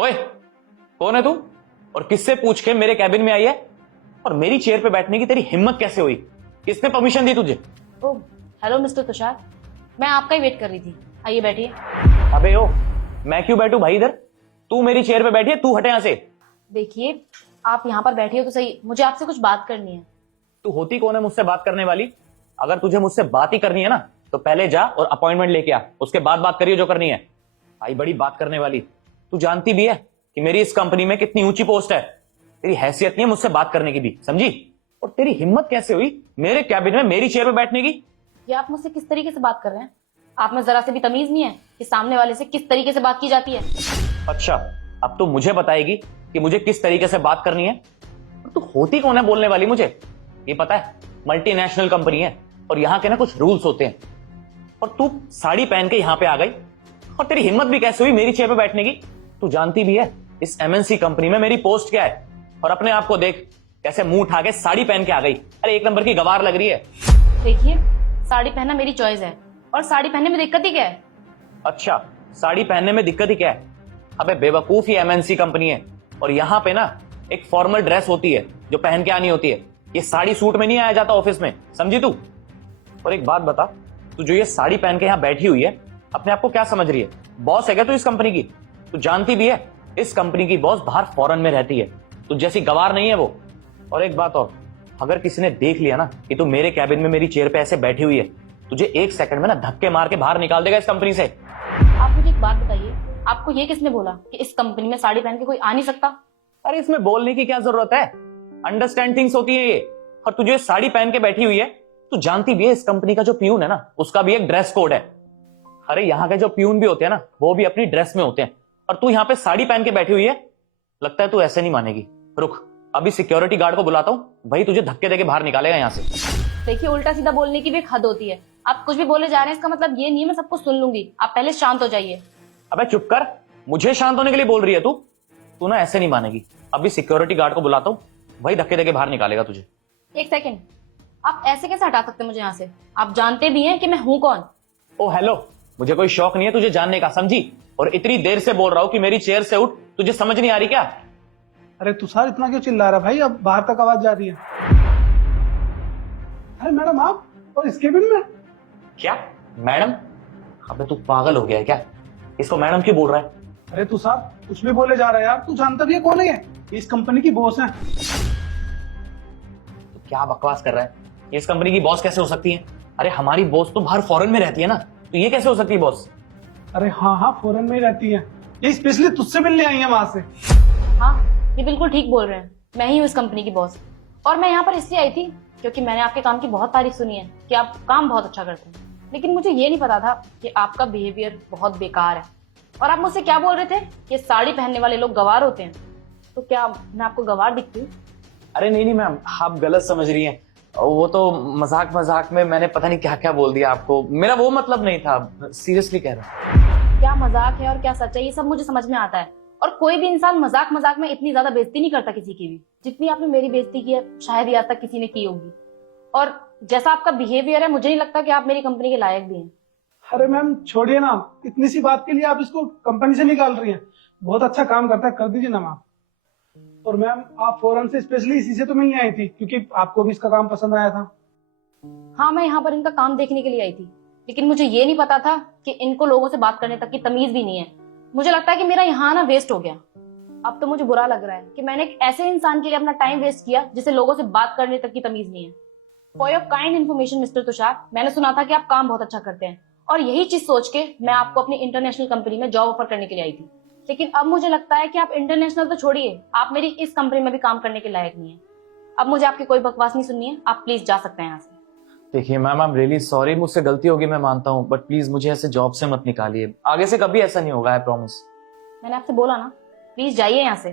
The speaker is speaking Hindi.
ओए, कौन है तू और किससे पूछ के मेरे कैबिन में आई है? और मेरी चेयर पे बैठने की तेरी हिम्मत कैसे हुई? किसने परमिशन दी तुझे? ओह, हेलो मिस्टर तुषार, मैं आपका ही वेट कर रही थी। आइए बैठिए। अबे ओ, मैं क्यों बैठूं भाई इधर? तू मेरी चेयर पे बैठी है, तू हटे यहाँ से। देखिए, आप यहाँ पर बैठे हो तो सही, मुझे आपसे कुछ बात करनी है। तू होती कौन है मुझसे बात करने वाली? अगर तुझे मुझसे बात ही करनी है ना तो पहले जा और अपॉइंटमेंट लेके आ, उसके बाद बात करिए जो करनी है। भाई बड़ी बात करने वाली। तू जानती भी है कि मेरी इस कंपनी में कितनी ऊंची पोस्ट है। तेरी हैसियत नहीं है मुझसे बात करने की भी, समझी? और तेरी हिम्मत कैसे हुई मेरे कैबिन में मेरी चेयर पे बैठने की? ये आप मुझसे किस तरीके से बात कर रहे हैं? आप में जरा से भी तमीज नहीं है कि सामने वाले से किस तरीके से बात की जाती है? अच्छा, अब तो मुझे बताएगी कि मुझे किस तरीके से बात करनी है? और तू होती कौन है बोलने वाली मुझे? ये पता है मल्टीनेशनल कंपनी है और यहाँ के ना कुछ रूल्स होते हैं। और तू साड़ी पहन के यहाँ पे आ गई और तेरी हिम्मत भी कैसे हुई मेरी चेयर पे बैठने की? तू जानती भी है इस एमएनसी कंपनी में मेरी पोस्ट क्या है? और अपने आप को देख कैसे मुंह उठा के साड़ी पहन के आ गई। अरे एक नंबर की गवार लग रही है। देखिए, साड़ी पहनना मेरी चॉइस है और साड़ी पहनने में दिक्कत ही क्या है? अच्छा, साड़ी पहनने में दिक्कत ही क्या है? अबे बेवकूफ, ही एमएनसी कंपनी है और यहाँ पे ना एक फॉर्मल ड्रेस होती है जो पहन के आनी होती है। ये साड़ी सूट में नहीं आया जाता ऑफिस में, समझी तू? और एक बात बता, तू जो ये साड़ी पहन के यहाँ बैठी हुई है अपने आप को क्या समझ रही है? बॉस है क्या तू इस कंपनी की? तू जानती भी है इस कंपनी की बॉस बाहर फॉरेन में रहती है। तू जैसी गवार नहीं है वो। और एक बात और, अगर किसी ने देख लिया ना कि तू मेरे कैबिन में मेरी चेयर पे ऐसे बैठी हुई है, तुझे एक सेकंड में ना धक्के मार के बाहर निकाल देगा इस कंपनी से। आप मुझे एक बात बताइए, आपको ये किसने बोला कि इस कंपनी में साड़ी पहन के कोई आ नहीं सकता? अरे इसमें बोलने की क्या जरूरत है? अंडरस्टैंड थिंग्स होती है ये। और तुझे साड़ी पहन के बैठी हुई है, तू जानती भी है इस कंपनी का जो प्यून है ना उसका भी एक ड्रेस कोड है। अरे यहाँ के जो प्यून भी होते हैं ना वो भी अपनी ड्रेस में होते हैं, और तू यहाँ पे साड़ी पहन के बैठी हुई है। लगता है तू ऐसे नहीं मानेगी। रुक, अभी सिक्योरिटी गार्ड को बुलाता हूँ, भाई तुझे धक्के देके बाहर निकालेगा यहाँ से। देखिए, उल्टा सीधा बोलने की भी एक हद होती है। आप कुछ भी बोले जा रहे हैं, इसका मतलब ये नहीं है मैं सबको सुन लूंगी। आप पहले शांत हो जाइए। अबे चुप कर, मुझे शांत होने के लिए बोल रही है तू? तू ना ऐसे नहीं मानेगी। अभी सिक्योरिटी गार्ड को बुलाता हूँ, भाई धक्के देके बाहर निकालेगा तुझे। एक सेकंड, आप ऐसे कैसे हटा सकते हैं मुझे यहाँ से? आप जानते भी हैं कि मैं हूँ कौन? ओ हेलो, मुझे कोई शौक नहीं है तुझे जानने का, समझी? और इतनी देर से बोल रहा हूँ कि मेरी चेयर से उठ, तुझे समझ नहीं आ रही क्या? अरे तुषार, इतना क्यों चिल्ला रहा भाई? अब बाहर तक आवाज जा रही है। अरे मैडम, आप और इस केबिन में? क्या मैडम? अबे तू पागल हो गया है क्या? इसको मैडम क्यों बोल रहा है? अरे तुषार, कुछ भी बोले जा रहा है यार। तू जानता भी है कौन है ये? इस कंपनी की बॉस है। तो क्या बकवास कर रहा है? ये इस कंपनी की बॉस कैसे हो सकती है? अरे हमारी बॉस तो बाहर फॉरेन में रहती है ना, तो ये कैसे हो सकती है बॉस? अरे हाँ हाँ, फॉरेन में ही रहती है। ये स्पेशली तुझसे मिलने आई है वहां से। हाँ, ये बिल्कुल ठीक बोल रहे हैं। मैं ही हूँ इस कंपनी की बॉस, और मैं यहाँ पर इसलिए आई थी क्योंकि मैंने आपके काम की बहुत तारीफ सुनी है कि आप काम बहुत अच्छा करते हैं। लेकिन मुझे ये नहीं पता था कि आपका बिहेवियर बहुत बेकार है। और आप मुझसे क्या बोल रहे थे कि साड़ी पहनने वाले लोग गवार होते हैं? तो क्या मैं आपको गवार दिखती हूँ? अरे नहीं नहीं मैम, आप गलत समझ रही हैं। वो तो मजाक मजाक में मैंने पता नहीं क्या क्या बोल दिया आपको। मेरा वो मतलब नहीं था, सीरियसली कह रहा हूँ। क्या मजाक है और क्या सच है ये सब मुझे समझ में आता है। और कोई भी इंसान मजाक मजाक में इतनी ज्यादा बेइज्जती नहीं करता किसी की भी, जितनी आपने मेरी बेइज्जती की है शायद ही आज तक किसी ने की होगी। और जैसा आपका बिहेवियर है, मुझे नहीं लगता कि आप मेरी कंपनी के लायक भी हैं। अरे मैम छोड़िए ना, इतनी सी बात के लिए आप इसको कंपनी से निकाल रही हैं। बहुत अच्छा काम करता है, कर दीजिए ना मैम। और मैम, आप फॉरेन से स्पेशली इसी से तो मिलने आई थी क्योंकि आपको भी इसका काम पसंद आया था। हाँ, मैं यहाँ पर इनका काम देखने के लिए आई थी, लेकिन मुझे ये नहीं पता था कि इनको लोगों से बात करने तक की तमीज भी नहीं है। मुझे लगता है कि मेरा यहाँ आना वेस्ट हो गया। अब तो मुझे बुरा लग रहा है कि मैंने एक ऐसे इंसान के लिए अपना टाइम वेस्ट किया जिसे लोगों से बात करने तक की तमीज नहीं है। For your kind information mister Tushar, मैंने सुना था कि आप काम बहुत अच्छा करते हैं, और यही चीज सोच के मैं आपको अपनी इंटरनेशनल कंपनी में जॉब ऑफर करने के लिए आई थी। लेकिन अब मुझे लगता है कि आप इंटरनेशनल तो छोड़िए, आप मेरी इस कंपनी में भी काम करने के लायक नहीं है। अब मुझे आपकी कोई बकवास नहीं सुननी है, आप प्लीज जा सकते हैं यहाँ से। देखिए ma'am, I am really sorry, मुझसे गलती होगी मैं मानता हूँ, बट प्लीज मुझे ऐसे जॉब से मत निकालिए। आगे से कभी ऐसा नहीं होगा, आई प्रॉमिस। मैंने आपसे बोला ना, प्लीज जाइए यहाँ से।